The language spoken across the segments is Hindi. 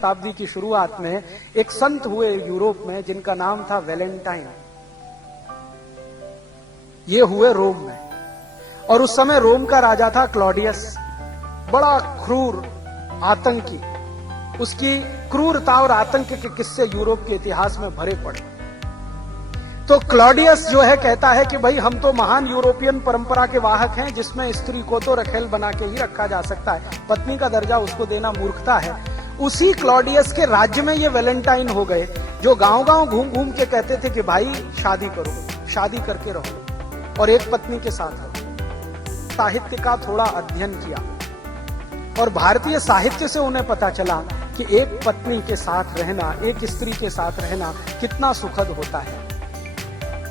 शताब्दी की शुरुआत में एक संत हुए यूरोप में जिनका नाम था वैलेंटाइन। ये हुए रोम में, और उस समय रोम का राजा था क्लॉडियस, बड़ा क्रूर आतंकी। उसकी क्रूरता और आतंक के किस्से यूरोप के इतिहास में भरे पड़े। तो क्लॉडियस जो है कहता है कि भाई हम तो महान यूरोपियन परंपरा के वाहक हैं, जिसमें स्त्री को तो रखेल बना के ही रखा जा सकता है, पत्नी का दर्जा उसको देना मूर्खता है। उसी क्लॉडियस के राज्य में ये वैलेंटाइन हो गए, जो गांव-गांव घूम-घूम के कहते थे कि भाई शादी करो, शादी करके रहो और एक पत्नी के साथ रहो। साहित्य का थोड़ा अध्ययन किया और भारतीय साहित्य से उन्हें पता चला कि एक पत्नी के साथ रहना, एक स्त्री के साथ रहना कितना सुखद होता है।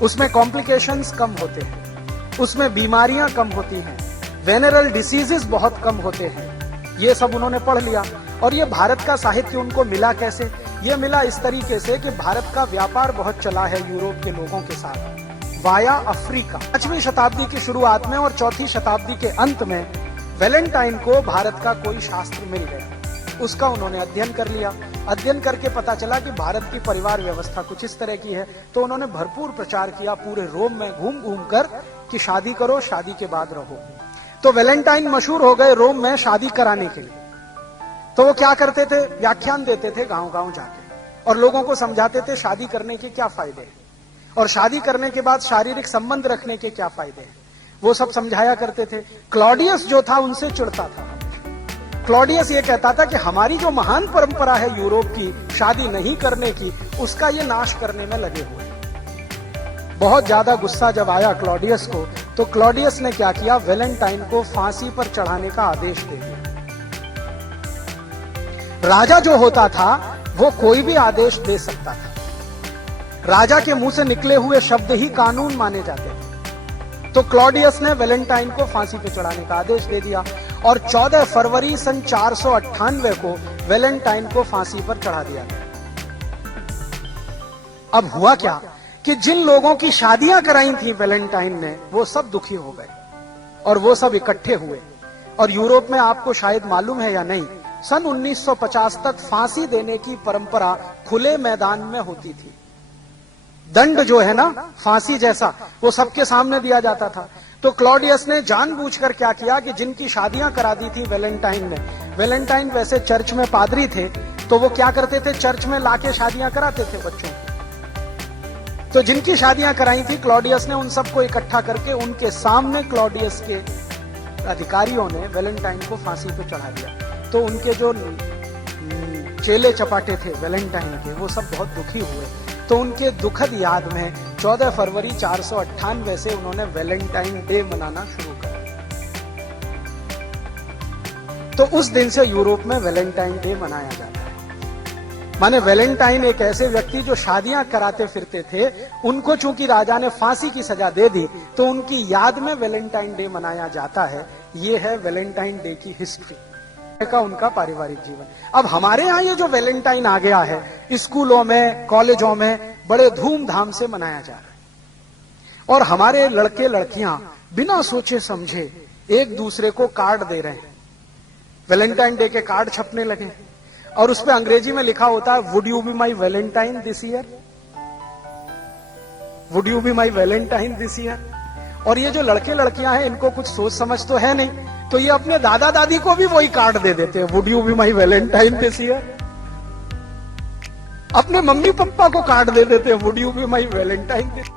उसमें कॉम्प्लिकेशंस कम होते हैं, उसमें बीमारियां कम होती हैं, वेनरल डिसीजेस बहुत कम होते हैं। ये सब उन्होंने पढ़ लिया। और ये भारत का साहित्य उनको मिला कैसे? ये मिला इस तरीके से कि भारत का व्यापार बहुत चला है यूरोप के लोगों के साथ वाया अफ्रीका। 5वीं शताब्दी की शुरुआत में और 4वीं शताब्दी के अंत में वैलेंटाइन को भारत का कोई शास्त्र मिल गया। उसका उन्होंने अध्ययन कर लिया। अध्ययन करके पता चला कि भारत की परिवार व्यवस्था कुछ इस तरह की है। तो उन्होंने भरपूर प्रचार किया पूरे रोम में घूम घूम कर कि शादी करो, शादी के बाद रहो। तो वैलेंटाइन मशहूर हो गए रोम में शादी कराने के लिए। तो वो क्या करते थे? व्याख्यान देते थे गांव-गांव जाके और लोगों को समझाते थे शादी करने के क्या फायदे हैं और शादी करने के बाद शारीरिक संबंध रखने के क्या फायदे हैं, वो सब समझाया करते थे। क्लॉडियस जो था उनसे चिढ़ता था। क्लॉडियस ये कहता था कि हमारी जो महान परंपरा है यूरोप की शादी नहीं करने की, उसका ये नाश करने में लगे हुए। बहुत ज्यादा गुस्सा जब आया क्लॉडियस को, तो क्लॉडियस ने क्या किया? वैलेंटाइन को फांसी पर चढ़ाने का आदेश दे दिया। राजा जो होता था वो कोई भी आदेश दे सकता था। राजा के मुंह से निकले हुए शब्द ही कानून माने जाते थे। तो क्लॉडियस ने वैलेंटाइन को फांसी पे चढ़ाने का आदेश दे दिया और 14 फरवरी सन 498 को वैलेंटाइन को फांसी पर चढ़ा दिया गया। अब हुआ क्या कि जिन लोगों की शादियां कराई थी वैलेंटाइन ने, वो सब दुखी हो गए और वो सब इकट्ठे हुए। और यूरोप में आपको शायद मालूम है या नहीं, सन 1950 तक फांसी देने की परंपरा खुले मैदान में होती थी। दंड जो है ना, फांसी जैसा, वो सबके सामने दिया जाता था। तो क्लॉडियस ने जानबूझकर क्या किया कि जिनकी शादियां करा दी थी वैलेंटाइन ने, वैलेंटाइन वैसे चर्च में पादरी थे, तो वो क्या करते थे? चर्च में लाके शादियां कराते थे बच्चों की। तो जिनकी शादियां कराई थी, क्लॉडियस ने उन सबको इकट्ठा करके उनके सामने क्लॉडियस के अधिकारियों ने वैलेंटाइन को फांसी पे चढ़ा दिया। तो उनके जो चेले चपाटे थे वैलेंटाइन के, वो सब बहुत दुखी हुए। तो उनके दुखद याद में 14 फरवरी 498 से उन्होंने वैलेंटाइन डे मनाना शुरू कर दिया। तो उस दिन से यूरोप में वैलेंटाइन डे मनाया जाता है। माने वैलेंटाइन एक ऐसे व्यक्ति जो शादियां कराते फिरते थे, उनको चूंकि राजा ने फांसी की सजा दे दी, तो उनकी याद में वैलेंटाइन डे मनाया जाता है। ये है वैलेंटाइन डे की हिस्ट्री का उनका पारिवारिक जीवन। अब हमारे यहाँ ये जो वैलेंटाइन आ गया है, स्कूलों में, कॉलेजों में बड़े धूमधाम से मनाया जा रहा है और हमारे लड़के लड़कियां बिना सोचे समझे एक दूसरे को कार्ड दे रहे हैं। वैलेंटाइन डे के कार्ड छपने लगे और उसपे अंग्रेजी में लिखा होता है, would you be my Valentine this year, would you be my Valentine this year. और ये जो लड़के लड़कियां हैं, इनको कुछ सोच समझ तो है नहीं, तो ये अपने दादा दादी को भी वही कार्ड दे देते हैं, would you be my Valentine this year. अपने मम्मी पापा को कार्ड दे देते हैं, would you be my Valentine this.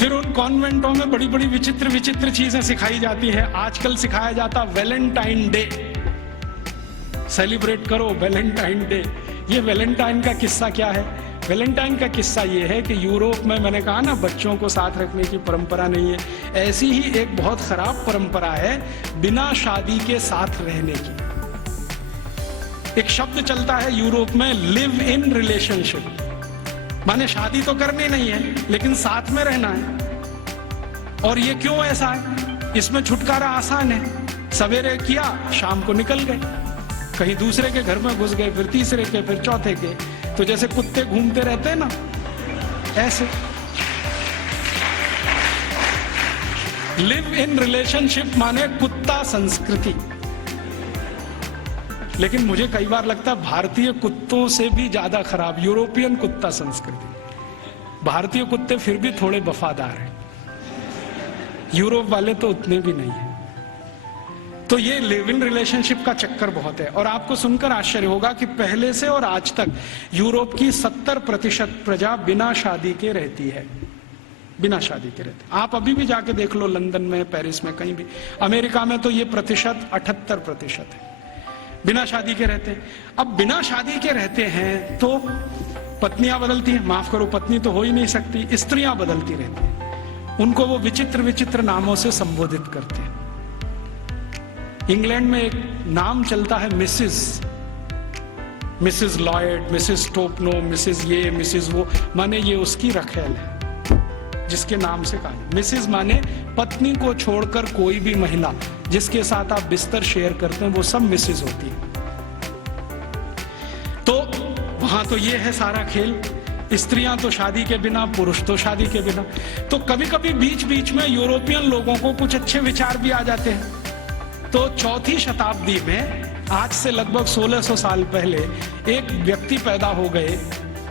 फिर उन कॉन्वेंटों में बड़ी बड़ी विचित्र विचित्र चीजें सिखाई जाती हैं। आजकल सिखाया जाता वैलेंटाइन डे, सेलिब्रेट करो वैलेंटाइन डे। ये वैलेंटाइन का किस्सा क्या है? वैलेंटाइन का किस्सा ये है कि यूरोप में, मैंने कहा ना, बच्चों को साथ रखने की परंपरा नहीं है। ऐसी ही एक बहुत खराब परंपरा है बिना शादी के साथ रहने की। एक शब्द चलता है यूरोप में, लिव इन रिलेशनशिप। माने शादी तो करनी नहीं है, लेकिन साथ में रहना है। और ये क्यों ऐसा है? इसमें छुटकारा आसान है। सवेरे किया, शाम को निकल गए, कहीं दूसरे के घर में घुस गए, फिर तीसरे के, फिर चौथे के। तो जैसे कुत्ते घूमते रहते हैं ना, ऐसे। लिव इन रिलेशनशिप माने कुत्ता संस्कृति। लेकिन मुझे कई बार लगता है भारतीय कुत्तों से भी ज्यादा खराब यूरोपियन कुत्ता संस्कृति। भारतीय कुत्ते फिर भी थोड़े वफादार हैं, यूरोप वाले तो उतने भी नहीं है। तो ये लिव इन रिलेशनशिप का चक्कर बहुत है। और आपको सुनकर आश्चर्य होगा कि पहले से और आज तक यूरोप की 70% प्रजा बिना शादी के रहती है, बिना शादी के रहते। आप अभी भी जाके देख लो, लंदन में, पेरिस में, कहीं भी। अमेरिका में तो ये प्रतिशत 78% है, बिना शादी के रहते हैं। अब बिना शादी के रहते हैं तो पत्नियां बदलती हैं, माफ करो पत्नी तो हो ही नहीं सकती, स्त्रियां बदलती रहती हैं। उनको वो विचित्र विचित्र नामों से संबोधित करते हैं। इंग्लैंड में एक नाम चलता है Mrs Lloyd, Mrs Topno, Mrs ये, मिसिस वो, माने ये उसकी रखेल है जिसके नाम से कहा। मिसिस माने पत्नी को छोड़कर कोई भी महिला जिसके साथ आप बिस्तर शेयर करते हैं वो सब मिसिस होती है। तो वहां तो ये है सारा खेल, स्त्रियां तो शादी के बिना, पुरुष तो शादी के बिना। तो कभी कभी बीच बीच में यूरोपियन लोगों को कुछ अच्छे विचार भी आ जाते हैं। तो 4वीं शताब्दी में, आज से लगभग 1600 साल पहले, एक व्यक्ति पैदा हो गए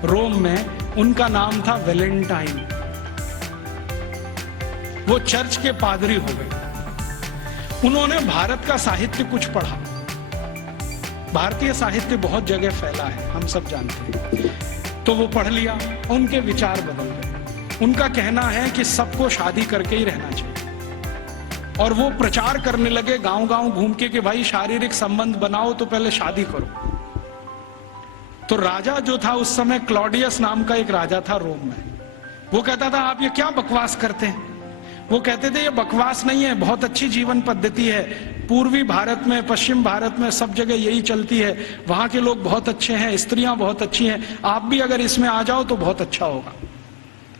रोम में, उनका नाम था वैलेंटाइन। वो चर्च के पादरी हो गए। उन्होंने भारत का साहित्य कुछ पढ़ा। भारतीय साहित्य बहुत जगह फैला है, हम सब जानते हैं। तो वो पढ़ लिया, उनके विचार बदल गए। उनका कहना है कि सबको शादी करके ही रहना चाहिए। और वो प्रचार करने लगे गांव गांव घूम के कि भाई शारीरिक संबंध बनाओ तो पहले शादी करो। तो राजा जो था उस समय, क्लॉडियस नाम का एक राजा था रोम में, वो कहता था आप ये क्या बकवास करते हैं। वो कहते थे ये बकवास नहीं है, बहुत अच्छी जीवन पद्धति है। पूर्वी भारत में, पश्चिम भारत में, सब जगह यही चलती है। वहां के लोग बहुत अच्छे हैं, स्त्रियां बहुत अच्छी हैं, आप भी अगर इसमें आ जाओ तो बहुत अच्छा होगा,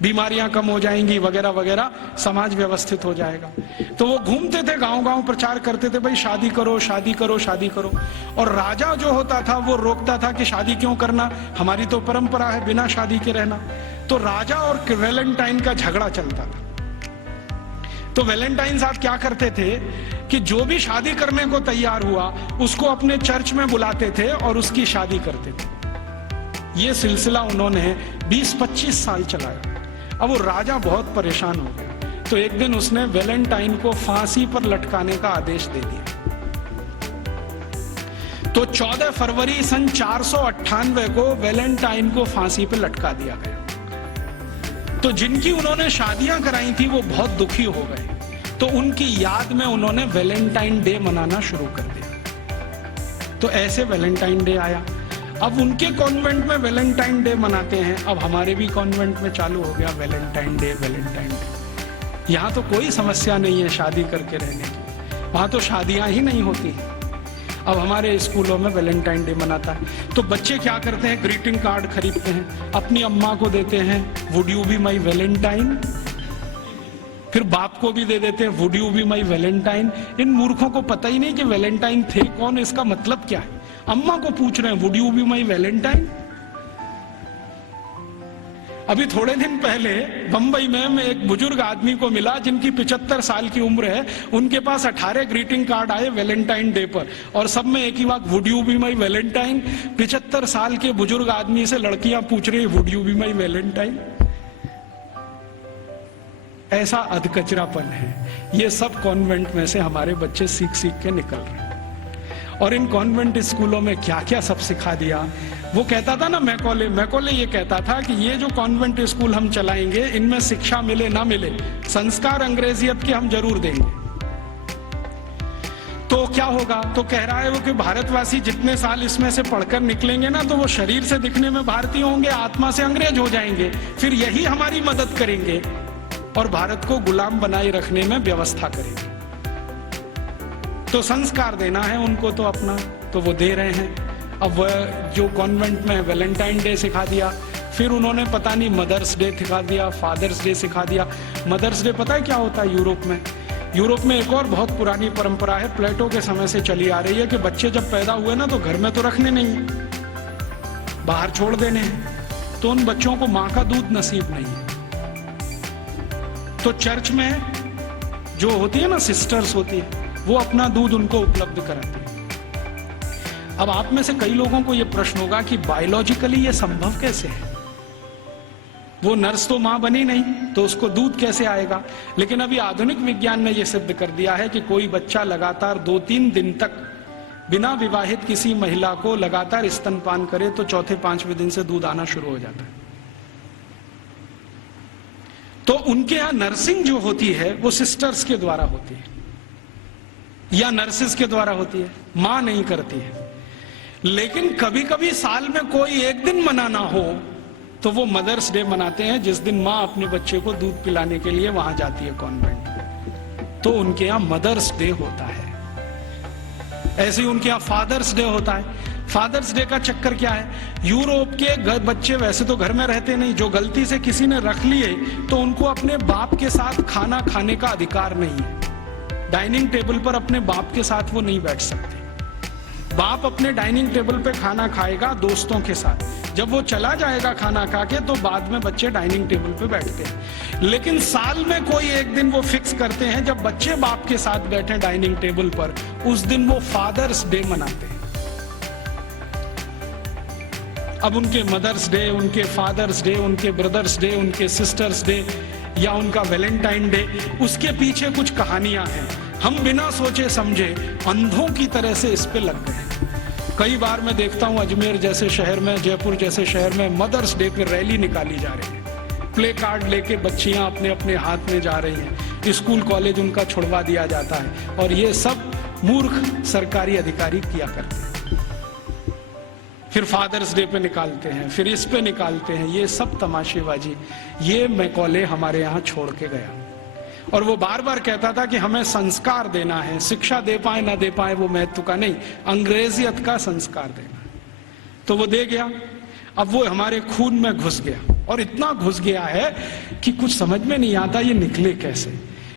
बीमारियां कम हो जाएंगी वगैरह वगैरह, समाज व्यवस्थित हो जाएगा। तो वो घूमते थे गांव गांव, प्रचार करते थे भाई शादी करो, शादी करो, शादी करो। और राजा जो होता था वो रोकता था कि शादी क्यों करना, हमारी तो परंपरा है बिना शादी के रहना। तो राजा और वैलेंटाइन का झगड़ा चलता था। तो वैलेंटाइन साहब क्या करते थे कि जो भी शादी करने को तैयार हुआ उसको अपने चर्च में बुलाते थे और उसकी शादी करते थे। ये सिलसिला उन्होंने 20-25 साल चलाया। अब वो राजा बहुत परेशान हो गया, तो एक दिन उसने वैलेंटाइन को फांसी पर लटकाने का आदेश दे दिया। तो 14 फरवरी सन 498 को वैलेंटाइन को फांसी पर लटका दिया गया। तो जिनकी उन्होंने शादियां कराई थी वो बहुत दुखी हो गए, तो उनकी याद में उन्होंने वैलेंटाइन डे मनाना शुरू कर दिया। तो ऐसे वैलेंटाइन डे आया। अब उनके कॉन्वेंट में वैलेंटाइन डे मनाते हैं, अब हमारे भी कॉन्वेंट में चालू हो गया वैलेंटाइन डे, वैलेंटाइन डे। यहाँ तो कोई समस्या नहीं है शादी करके रहने की, वहां तो शादियां ही नहीं होती। अब हमारे स्कूलों में वैलेंटाइन डे मनाता है। तो बच्चे क्या करते हैं, ग्रीटिंग कार्ड खरीदते हैं, अपनी अम्मा को देते हैं, would you be my Valentine. फिर बाप को भी दे देते हैं, would you be my Valentine. इन मूर्खों को पता ही नहीं कि वैलेंटाइन थे कौन, इसका मतलब क्या है। अम्मा को पूछ रहे हैं would you be my Valentine. अभी थोड़े दिन पहले बंबई में मैं एक बुजुर्ग आदमी को मिला जिनकी 75 साल की उम्र है। उनके पास 18 ग्रीटिंग कार्ड आए वैलेंटाइन डे पर, और सब में एक ही बात, would you be my Valentine. 75 साल के बुजुर्ग आदमी से लड़कियां पूछ रही है would you be my Valentine. ऐसा अधकचरापन है। ये सब कॉन्वेंट में से हमारे बच्चे सीख सीख के निकल रहे हैं। और इन कॉन्वेंट स्कूलों में क्या क्या सब सिखा दिया। वो कहता था ना, मैकॉले ये कहता था कि ये जो कॉन्वेंट स्कूल हम चलाएंगे इनमें शिक्षा मिले ना मिले, संस्कार अंग्रेजियत के हम जरूर देंगे। तो क्या होगा, तो कह रहा है वो कि भारतवासी जितने साल इसमें से पढ़कर निकलेंगे ना, तो वो शरीर से दिखने में भारतीय होंगे, आत्मा से अंग्रेज हो जाएंगे। फिर यही हमारी मदद करेंगे और भारत को गुलाम बनाए रखने में व्यवस्था करेंगे। तो संस्कार देना है उनको तो अपना, तो वो दे रहे हैं। अब वह जो कॉन्वेंट में वैलेंटाइन डे सिखा दिया, फिर उन्होंने पता नहीं मदर्स डे सिखा दिया, फादर्स डे सिखा दिया। मदर्स डे पता है क्या होता है यूरोप में? यूरोप में एक और बहुत पुरानी परंपरा है, प्लेटो के समय से चली आ रही है, कि बच्चे जब पैदा हुए ना तो घर में तो रखने नहीं है, बाहर छोड़ देने हैं। तो उन बच्चों को माँ का दूध नसीब नहीं है। तो चर्च में जो होती है ना, सिस्टर्स होती है, वो अपना दूध उनको उपलब्ध कराती है। अब आप में से कई लोगों को यह प्रश्न होगा कि बायोलॉजिकली यह संभव कैसे है? वो नर्स तो मां बनी नहीं, तो उसको दूध कैसे आएगा? लेकिन अभी आधुनिक विज्ञान ने यह सिद्ध कर दिया है कि कोई बच्चा लगातार 2-3 दिन तक बिना विवाहित किसी महिला को लगातार स्तनपान करे तो चौथे 5वें दिन से दूध आना शुरू हो जाता है। तो उनके यहां नर्सिंग जो होती है वो सिस्टर्स के द्वारा होती है या नर्सेस के द्वारा होती है, मां नहीं करती है। लेकिन कभी कभी साल में कोई एक दिन मनाना हो तो वो मदर्स डे मनाते हैं, जिस दिन मां अपने बच्चे को दूध पिलाने के लिए वहां जाती है कॉन्वेंट, तो उनके यहां मदर्स डे होता है। ऐसे ही उनके यहां फादर्स डे होता है। फादर्स डे का चक्कर क्या है? यूरोप के बच्चे वैसे तो घर में रहते नहीं, जो गलती से किसी ने रख लिए तो उनको अपने बाप के साथ खाना खाने का अधिकार नहीं है। डाइनिंग टेबल पर अपने बाप के साथ वो नहीं बैठ सकते। बाप अपने डाइनिंग टेबल पे खाना खाएगा दोस्तों के साथ, जब वो चला जाएगा खाना खा के तो बाद में बच्चे डाइनिंग टेबल पे बैठते हैं। लेकिन साल में कोई एक दिन वो फिक्स करते हैं जब बच्चे बाप के साथ बैठे डाइनिंग टेबल पर, उस दिन वो फादर्स डे मनाते हैं। अब उनके मदर्स डे, उनके फादर्स डे, उनके ब्रदर्स डे, उनके सिस्टर्स डे या उनका वैलेंटाइन डे, उसके पीछे कुछ कहानियां हैं। हम बिना सोचे समझे अंधों की तरह से इस पे लग गए। कई बार मैं देखता हूं अजमेर जैसे शहर में, जयपुर जैसे शहर में मदर्स डे पे रैली निकाली जा रही है, प्ले कार्ड लेके बच्चियां अपने अपने हाथ में जा रही हैं, स्कूल कॉलेज उनका छुड़वा दिया जाता है, और ये सब मूर्ख सरकारी अधिकारी किया करते हैं। फिर फादर्स डे पे निकालते हैं, फिर इस पे निकालते हैं, ये सब तमाशेबाजी। ये मैकॉले हमारे यहाँ छोड़ के गया, और वो बार बार कहता था कि हमें संस्कार देना है, शिक्षा दे पाए ना दे पाए वो महत्व का नहीं, अंग्रेजियत का संस्कार देना है। तो वो दे गया। अब वो हमारे खून में घुस गया, और इतना घुस गया है कि कुछ समझ में नहीं आता ये निकले कैसे।